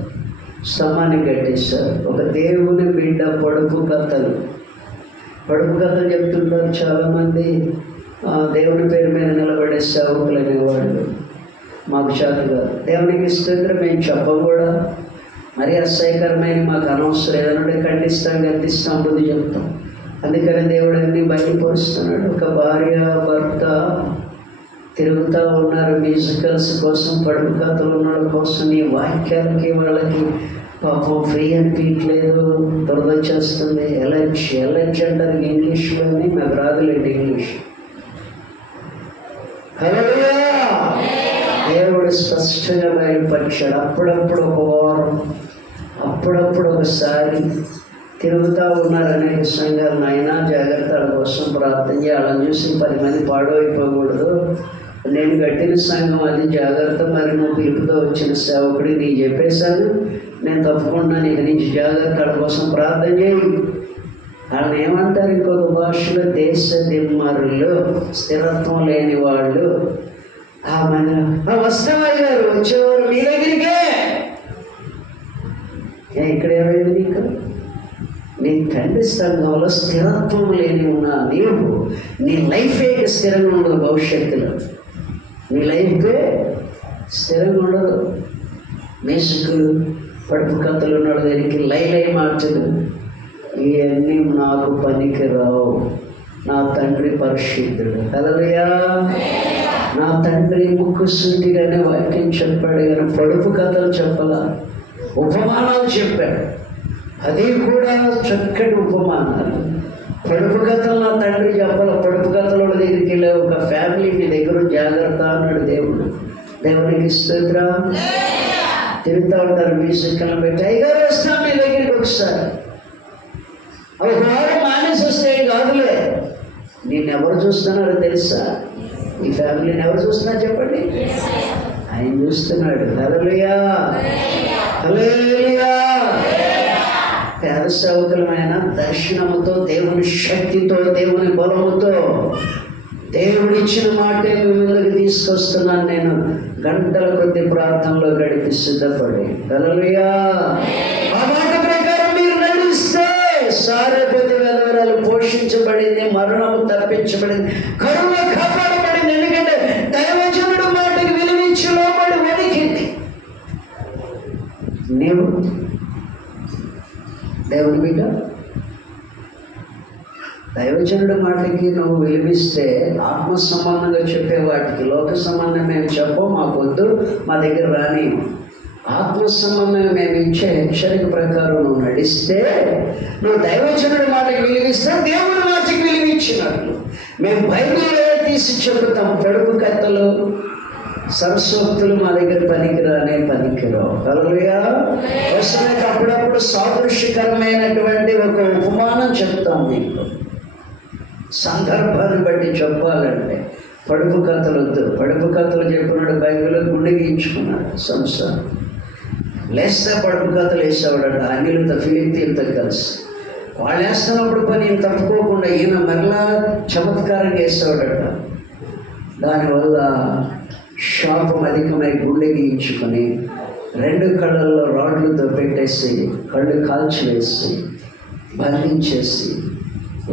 స్తంభానికి కట్టేస్తారు. ఒక దేవుని బిడ్డ పడుపు కథలు చెప్తుంటారు చాలామంది. దేవుని పేరు మీద నిలబడే సేవకులు అనేవాళ్ళు. మాకు చేతగా దేవునికి స్తోత్రం మేము చెప్పం కూడా. మరీ అసహ్యకరమైన మాకు అనవసరం, ఏదైనా ఖండిస్తాం, గద్దిస్తాం, బుద్ధి చెప్తాం. అందుకని దేవుడు అన్ని బయలుపరుస్తున్నాడు. ఒక భార్య భర్త తిరుగుతూ ఉన్నారు మ్యూజికల్స్ కోసం, పడుపు కథలు ఉన్న కోసం. నీ వాక్యాలకి వాళ్ళకి పాపం ఫ్రీ అనిపించలేదు, దురద చేస్తుంది. ఎలర్జీ అంటారు ఇంగ్లీష్లోని, నాకు రాదులేండి ఇంగ్లీష్. హల్లెలూయా! దేవుడు స్పష్టంగా బయలుపరిచాడు. అప్పుడప్పుడు ఒక వారం, అప్పుడప్పుడు ఒకసారి తిరుగుతూ ఉన్నారు అనేక సంఘాలు. నాయన జాగ్రత్తల కోసం ప్రార్థన చేయాలని చూసి 10 మంది పాడైపోకూడదు. నేను కట్టిన సంఘం అది, జాగ్రత్త. మరి నువ్వు పిలుపుతో వచ్చిన సేవకుడి నీకు చెప్పేశాను, నేను తప్పకుండా నీకు నుంచి జాగ్రత్తల కోసం ప్రార్థన చేయి. వాళ్ళని ఏమంటారు ఇంకొక భాషలో? దేశ దిమ్మరులు, స్థిరత్వం లేని వాళ్ళు. వస్తామయ్య గారు వచ్చేవారు మీ దగ్గరికే. ఇక్కడ ఏమైంది నీకు? నీ తండ్రి సంఘంలో స్థిరత్వం లేని ఉన్నా నీవు, నీ లైఫే స్థిరంగా ఉండదు. భవిష్యత్తులో నీ లైఫే స్థిరంగా ఉండదు. మేసుకులు, పడుపు కథలు ఉన్నాడు దానికి లై మాటలు, ఇవన్నీ నాకు పనికి రావు. నా తండ్రి పరిశుద్ధుడు. హల్లెలూయా! నా తండ్రి ముక్కుసూటిగానే వాక్యం చెప్పాడు, కానీ పడుపు కథలు చెప్పాలా, ఉపమానాలు చెప్పాడు. అది కూడా చక్కటి ఉపమానాలు. పడుపు కథలు నా తండ్రి చెప్పాల. పడుపు కథల దగ్గరికి వెళ్ళే ఒక ఫ్యామిలీ మీ దగ్గర జాగ్రత్త అన్నాడు దేవుడు. దేవునికి స్తోత్రం. తిరుగుతూ ఉంటారు మ్యూజిక్లను పెట్టి, అయ్యగారు వస్తాం మీ దగ్గరికి ఒకసారి. ఒక వారం మానేసి వస్తే కాదులే. నేను ఎవరు చూస్తున్నారో తెలుసా? ఈ ఫ్యామిలీని ఎవరు చూస్తున్నారు చెప్పండి? ఆయన చూస్తున్నాడు. హల్లెలూయా! హల్లెలూయా! పేద సేవకులమైన దర్శనముతో, దేవుని శక్తితో, దేవుని బలముతో దేవుడు ఇచ్చిన మాటే మీ ముందుకు తీసుకొస్తున్నాను. నేను గంటల కొద్ది ప్రార్థనలో గడిపి సిద్ధపడి హల్లెలూయా. ఆ మాట ప్రకారం మీరు నడిస్తే సారెపతి వెలవరాలు పోషించబడింది, మరణము తప్పించబడింది, కరుణ కాపాడబడింది. ఎందుకంటే దైవజనుడు మాటకి విలువించి లోబడి వణికింది. నీవు దేవుని బిడ్డ, దైవజనుడి మాటకి నువ్వు విలువిస్తే ఆత్మ సంబంధంగా చెప్పే వాటికి లోక సంబంధం మేము చెప్పం, మాకొద్దు, మా దగ్గర రాని. ఆత్మ సంబంధంగా మేము ఇచ్చే హెచ్చరిక ప్రకారం నువ్వు నడిస్తే, నువ్వు దైవజనుడి మాటకి విలువిస్తే దేవుడి మాటకి విలువించినట్లు. మేము బైబిల్లో తీసి చెబుతాం. పొడుపు కథలు, సరస్వక్తులు మా దగ్గర పనికిరానే పనికిరావు. హల్లెలూయా. అవసరమైతే అప్పుడప్పుడు సాదృశ్యకరమైనటువంటి ఒక ఉపమానం చెప్తాం మీకు. సందర్భాన్ని బట్టి చెప్పాలంటే పడుపు కథలు వద్దు. పడుపు కథలు చెప్పినాడు బైబిల్లో, గుండె గీయించుకున్నాడు సంసారం. లేస్తే పడుపు కథలు వేసేవాడట అన్యులతో, ఫిలిస్తీన్లతో కలిసి. వాళ్ళు వేస్తున్నప్పుడు పని ఈయన తప్పుకోకుండా ఈయన మరలా చమత్కారంగా వేసేవాడట. దానివల్ల శాపం అధికమై గుండె గీయించుకొని 2 కళ్ళల్లో రాడ్లతో పెట్టేసి కళ్ళు కాల్చివేసి బంధించేసి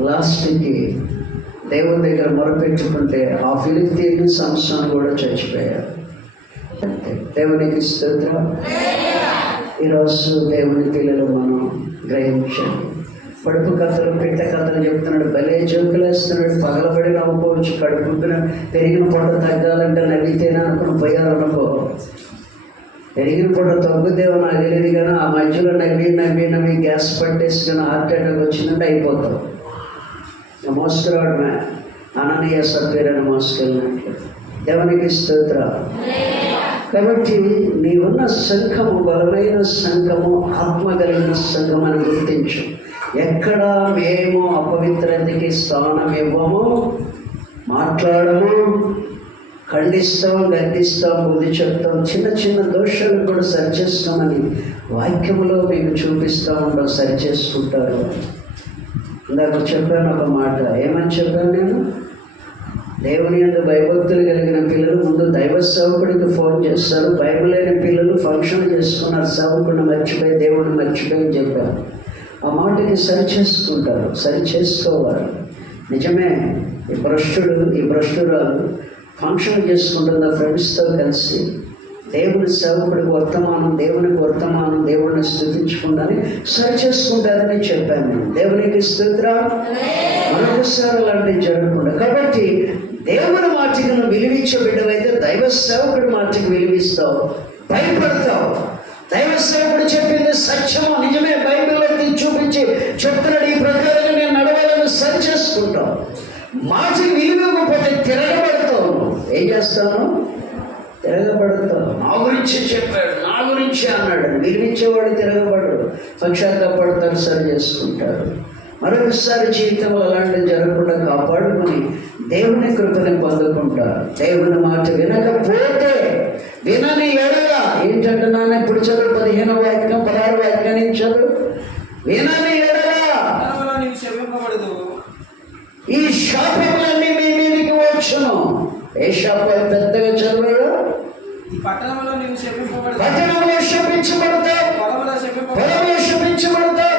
లాస్ట్కి దేవుని దగ్గర మొరపెట్టుకుంటే ఆ ఫిలిస్తీన్ సంస్థను కూడా చచ్చిపోయారు. దేవునికి స్తోత్రం. ఈరోజు దేవుని పిల్లలు మనం గ్రహించండి. పడుపు కథలు, పెట్టె కథలు చెప్తున్నాడు, భలే జోకులు వేస్తున్నాడు. పగలబడి నవ్వుకోవచ్చు. కడుపున పెరిగిన పొట్ట తగ్గాలంటే నవ్వితేనే అనుకుని పోయారనుకో. పెరిగిన పొట్ట తగ్గుదేమో నాకు తెలియదు, కానీ ఆ మధ్యలో నవ్వి గ్యాస్ పట్టేసి కానీ హార్ట్ అటాక్ వచ్చిందంటే అయిపోతాం. మోసుకురావడమే అననీయ సభ్యులను మోసుకెళ్ళినట్లు. దేవునికి స్తోత్రం. కాబట్టి నీవున్న సంఘము బలమైన సంఘము, ఆత్మ కలిగిన సంఘం అని గుర్తించు. ఎక్కడ మేము అపవిత్రతకి స్థానం ఇవ్వము, మాట్లాడము, ఖండిస్తాం, గద్దిస్తాం, బుద్ధి చెప్తాం. చిన్న చిన్న దోషాలు కూడా సరిచేస్తామని వాక్యములో మీకు చూపిస్తూ ఉంటాం. సరిచేసుకుంటారు. ఇందాక చెప్పాను ఒక మాట. ఏమని చెప్పాను నేను? దేవుని యందు భయభక్తులు కలిగిన పిల్లలు ముందు దైవ సేవకుడికి ఫోన్ చేస్తారు. బైబిల్ లేని పిల్లలు ఫంక్షన్ చేసుకున్నారు. సేవకుడిని మర్చిపోయి దేవుడిని మర్చిపోయి అని చెప్పారు. ఆ మాటకి సరిచేసుకుంటారు, సరిచేసుకోవాలి. నిజమే, ఈ భ్రష్టురాలు ఫంక్షన్ చేసుకుంటుంది ఫ్రెండ్స్తో కలిసి. దేవుని సేవకుడికి వర్తమానం, దేవుడిని స్తుతించకుండానే సరిచేసుకుంటారని చెప్పాను నేను. దేవునికి స్తోత్రం. మరొకసారి అలాంటివి జరగకుండా. కాబట్టి దేవుని మాటకి నువ్వు విలువించే బిడ్డవైతే దైవ సేవకుడి మాటకి విలువిస్తావు, భయపడతావు. దైవ సేవకుడు చెప్పింది సత్యము, నిజమే, బైబిల్లో చూపించి చెప్తున్నాడు, ఈ ప్రకారంగా నేను నడవాలని సరి చేసుకుంటావు. మాటకి విలువకపోతే తిరగబడతావు. ఏం చేస్తాను? తిరగబడతావు. నా గురించి చెప్పాడు, నా గురించి అన్నాడు. విలువించేవాడు తిరగబడరు, పక్షాత్తపడతారు, సరి చేసుకుంటారు. మరొకసారి జీవితంలో అలాంటివి జరగకుండా కాపాడుకొని దేవుని కృపని పొందుకుంటారు. దేవుని మాట వినకపోతే, వినని ఎడల ఏంటంటున్నాను ఇప్పుడు చదువు 15వ వాక్యం 16వ వాక్యం నుంచి చదువు. వినని ఎడల ఈ శాపములన్నీ మీ మీదకి వచ్చును. ఏ శాపాలు? పెద్దగా చదువుగా పట్టణంలో శపించబడతావు, పొలంలో శపించబడతావు,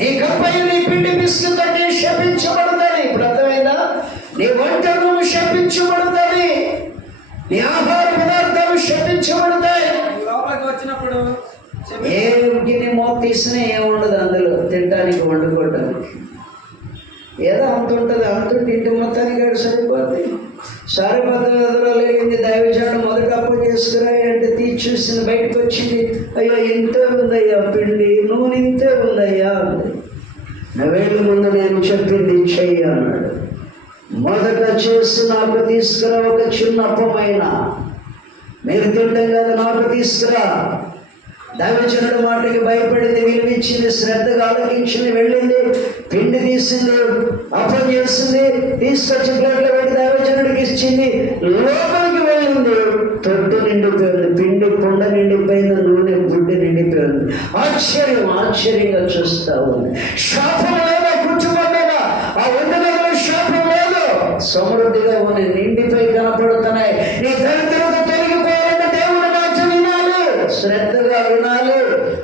నీ గప్పయ్య నీ పిండి బిస్కెట్ శపించబడతాయి. ఇప్పుడు అర్థమైందా? నీ వంటను శపించబడతాయి, నీ ఆహార పదార్థాలు శపించబడతాయి. లోపలికి వచ్చినప్పుడు ఏ గిన్నె మోత తీసినా ఏముండదు అందులో, తినడానికి వండుకోవడానికి. ఏదో అంత ఉంటుంది, అంతుంటే ఇంటి మొత్తానికి గడి సరిపోద్ది. సారిపద్ద ఎదురాలు వెళ్ళింది. దైవజనుడు మొదట అప్పు చేసుకురాయి అంటే తీసి చూసింది, బయటకు వచ్చింది. అయ్యో ఇంతే ఉందయ్యా పిండి, నూనె ఇంతే ఉందయ్యా అంది. నవేళ్ళ ముందు నేను చెప్పింది చెయ్యి అన్నాడు. మొదట చేసి నాకు తీసుకురా ఒక చిన్న అప్పమైన, మీరు తింటాం కదా, నాకు తీసుకురా. దైవజనుడు మాటకి భయపడింది, విలువించింది, శ్రద్ధగా ఆలోచించింది, వెళ్ళింది, పిండి తీసింది, అప్పం చేసింది, తీసుకొచ్చి ప్లేట్లో పెట్టి దైవజనుడికి ఇచ్చింది. లోపలికి వెళ్ళింది, తొట్టు నిండిపోయింది, పిండి కుండ నిండిపోయింది, నూనె గుడ్డి నిండిపోయింది. ఆశ్చర్యంగా చూస్తా ఉంది. శాపం లేదా కుటుంబం మీద, ఆ వంటగదిలో శాపం లేదు. సమృద్ధిగా ఉన్నాయి, నిండిపోయి కనపడుతున్నాయి. నీ దరిద్రత తొలగిపోవాలంటే దేవుని మాట వినాలి, శ్రద్ధగా వినాలి,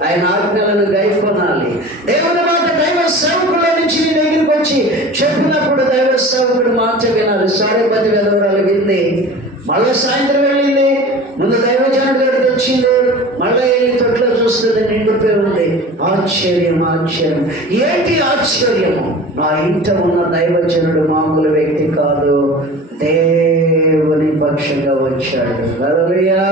ఆయన ఆజ్ఞలను గైకొనాలి. దేవుని మాట దైవ సేవకుల నుంచి నీ దగ్గరికి వచ్చి చెప్పినప్పుడు దైవ సేవకుడు మాట వినాలి. 10:30 వెదవరాలు వింది, మళ్ళీ సాయంత్రం వెళ్ళింది, ముందు దైవజనం గడికి వచ్చింది, మళ్ళీ వెళ్ళి తొట్లో చూస్తుంది, నిండిపోయి ఉంది. ఆశ్చర్యం, ఆశ్చర్యం. ఏంటి ఆశ్చర్యము? నా ఇంట ఉన్న దైవజనుడు మామూలు వ్యక్తి కాదు, దేవుని పక్షంగా వచ్చాడు. హల్లెలూయా.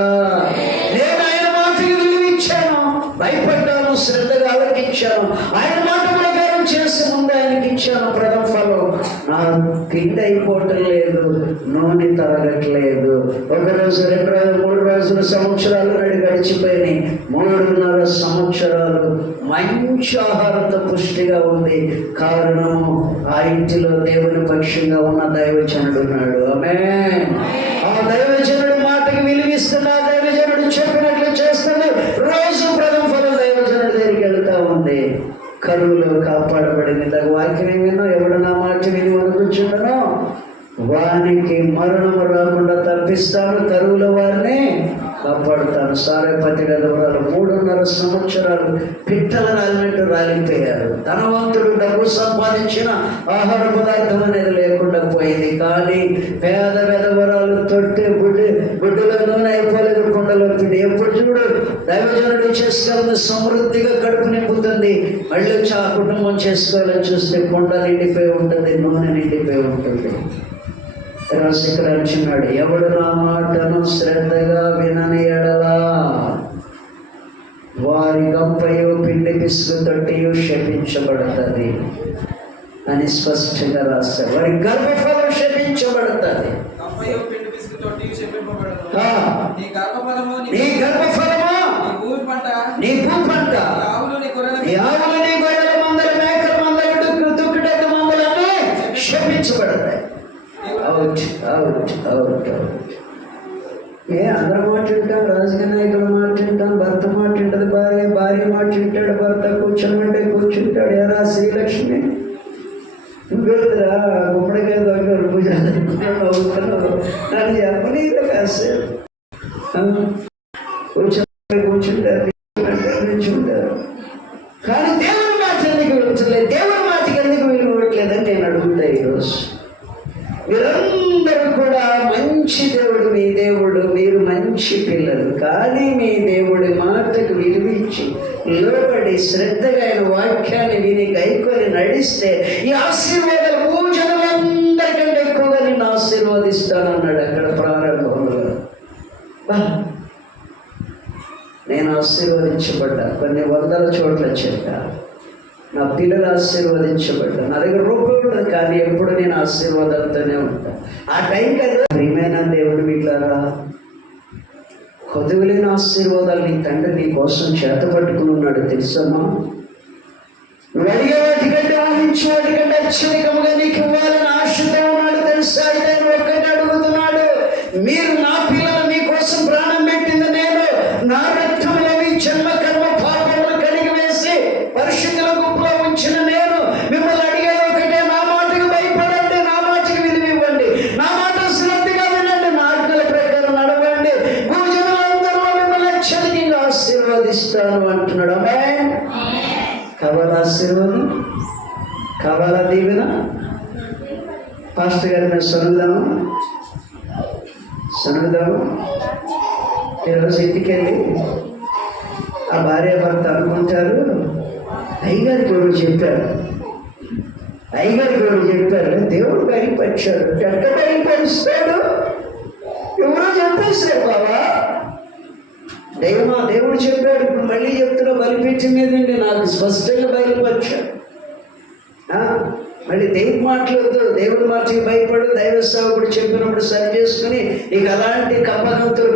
నేను ఆయన మాటకి విలువించాను, భయపడ్డాను, శ్రద్ధగా ఆలకించాను, ఆయన మాట ప్రకారం చేసి ముందు ఆయనకి ఇచ్చాను ప్రథమ ఫలం. నా కింద అయిపోవటం లేదు, నూనె తరగట్లేదు. 1 రోజు, 2 రోజులు, 3 రోజులు, సంవత్సరాలు గడిచిపోయినాయి. 3.5 సంవత్సరాలు మంచి ఆహారంతో పుష్టిగా ఉంది. కారణము ఆ ఇంటిలో దేవుని పక్షంగా ఉన్న దైవజనుడు ఉన్నాడు. ఆమేన్. ఆ దైవజనుడు మాటకి విలువిస్తున్నా, దైవజనుడు చెప్పినట్లు చేస్తుంది. రోజు ప్రథమ ఫలం దైవజనుడి దగ్గరికి వెళ్తా ఉంది. కరువులో కాపాడబడింది. వాక్యం ఏమైనా ఎవడు నా మాట విని అనుకుంటున్నానో వానికి మరణము రాకుండా తప్పిస్తాను, కరువుల వారిని కాపాడుతాను. సారేపతి వెదవరాలు 3.5 సంవత్సరాలు పిట్టలు రాలినట్టు రాలిపోయారు. ధనవంతుడు డబ్బు సంపాదించిన ఆహార పదార్థం అనేది లేకుండా పోయింది. కానీ పేద వెదవరాలు తొట్టి గుడ్డులో నూనె అయిపోలేదు, కుండలో పిండి. ఎప్పుడు చూడు దైవజనుడు చేసుకెళ్ళిన సమృద్ధిగా కడుపు నింపుతుంది. మళ్ళీ వచ్చి ఆ కుటుంబం చేసుకోవాలని చూస్తే కుండ నిండిపోయి ఉంటుంది, నూనె నిండిపోయి ఉంటుంది. ఇక్కడ అంటున్నాడు, ఎవడు నా మాటను శ్రద్ధగా వినని ఎడలా వారి గంపయు పిండి పిసుకు తొట్టియు శపించబడుతుంది అని స్పష్టంగా రాస్తారు. వారి గర్భఫలం శపించబడుతుంది. నీ గర్భఫలము నీ భూపంట, నీ ఆవులు, నీ గొర్రెల మందల, మేకల మందలు, దుక్కుటెద్దు మందలన్నీ శపించబడతాయి. Out out out out. అందరూ మాట వింటాం, రాజకీయ నాయకుల మాట వింటాం, భర్త మాట వింటది భార్య, భార్య మాట వింటాడు భర్త, కూర్చోమంటే కూర్చుంటాడు. ఎరా శ్రీలక్ష్మి నువ్వురా గుమ్మడికాయ దగ్గర పూజ నన్ను చెప్పనీరు కాసేపు కూర్చుంటారు, కూర్చుంటారు. కానీ దేవుని మాట ఎందుకు విలువట్లేదు, దేవుని మాటకి ఎందుకు విలువట్లేదని నేను అడుగుతా ఈరోజు. మీరందరూ కూడా మంచి దేవుడు, మీ దేవుడు, మీరు మంచి పిల్లలు. కానీ మీ దేవుడి మాటకు విలువించి లోబడి శ్రద్ధగా ఆయన వాక్యాన్ని విని గైకొని నడిస్తే ఈ ఆశీర్వాదాలు భూజనులందరికంటే ఎక్కువగా నేను ఆశీర్వదిస్తానన్నాడు అక్కడ ప్రారంభంలో. నేను ఆశీర్వదించబడ్డా, కొన్ని 100 చోట్ల చెప్పా. నా పిల్లలు ఆశీర్వదించబడ్డా. నా దగ్గర రూపాయలు కానీ ఎప్పుడు నేను ఆశీర్వాదాలతోనే ఉంటా. ఆ టైం కదా ప్రియమైన దేవుడు వీళ్ళారా, కొదువులేని ఆశీర్వాదాలు నీ తండ్రి నీ కోసం చేత పట్టుకుని ఉన్నాడు తెలుసమ్మా. నువ్వు అడిగే వాటికంటే ఊహించే వాటికంటే అత్యధికంగా నీకు ఇవ్వాలని ఆశతో ఉన్నాడు తెలుసా. అయితే ఒక్కటి అడుగుతున్నాడు, మీరు నా పిల్లలు మీకోసం ప్రాణం పెట్టింది నేను, నా రక్తంలో మీ జన్మ కర్మ పాపములు కడిగి వేసి పరిశుద్ధుల గుంపులో ఉంచిన నేను. మిమ్మల్ని అడిగేది ఒకటే, నా మాటకు భయపడండి, నా మాటకు విలువ ఇవ్వండి, నా మాట శ్రద్ధగా వినండి, నా ఆజ్ఞల ప్రకారం నడవండి, భూజనులందరూ మిమ్మల్ని అత్యధికంగా ఆశీర్వదిస్తాను అంటున్నాడు. ఆమేన్. కావాలా ఆశీర్వాదం, కావాలా దీవెన? పాస్టర్ గారి మీద సనుగుదాము. ఈరోజు ఇంటికెళ్ళి ఆ భార్య భర్త అనుకుంటారు, అయ్యగారికి ఎవరు చెప్పారు, దేవుడు బయలుపరిచాడు. ఎట్ట బయలుపరుస్తాడు? ఎవరో చెప్పేశారు బాబా, దేవుడు చెప్పాడు. ఇప్పుడు మళ్ళీ చెప్తున్నా, బలిపీఠం మీదండి నాకు స్పష్టంగా బయలుపరిచాడు. మళ్ళీ దేవుడి మాటలతో, దేవుడి మాటకి భయపడు, దైవ సేవకుడు చెప్పినప్పుడు సరి చేసుకుని నీకు అలాంటి కుప్పగంతులు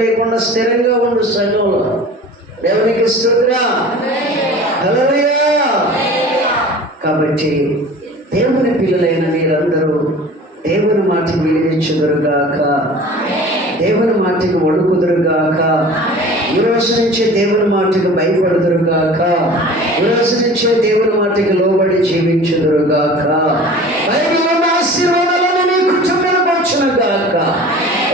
లేకుండా స్థిరంగా ఉండు సంఘంలో. దేవునికి స్తోత్రం. హల్లెలూయా. కాబట్టి దేవుని పిల్లలైన మీరందరూ దేవుని మాటకి విలువించుదురుగాక, దేవుని మాటకి వణుకుదురుగాక, ఈ రోజు నుంచే దేవుని మాటకు భయపడుదురుగాక, ఈ రోజు నుంచే దేవుని మాటకి లోబడి జీవించుదురుగాక. బైబిల్ ఉన్న ఆశీర్వాదాలను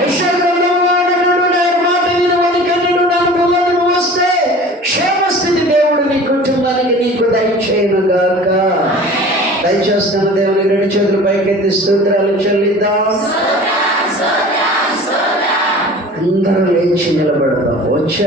యెషయా గ్రంథంలో ఉన్నటువంటి ఆయన మాట వినవని కన్నుడు అనుభవంలో నువ్వు వస్తే క్షేమస్థితి దేవుడు నీ కుటుంబానికి నీకు దయచేయునుగాక. దయచేస్తున్న దేవుని రెండు చేతులు పైకెత్తి స్తోత్రాలు చెల్లిద్దాం. అందరూ లేచి నిలబడదాం. వచ్చే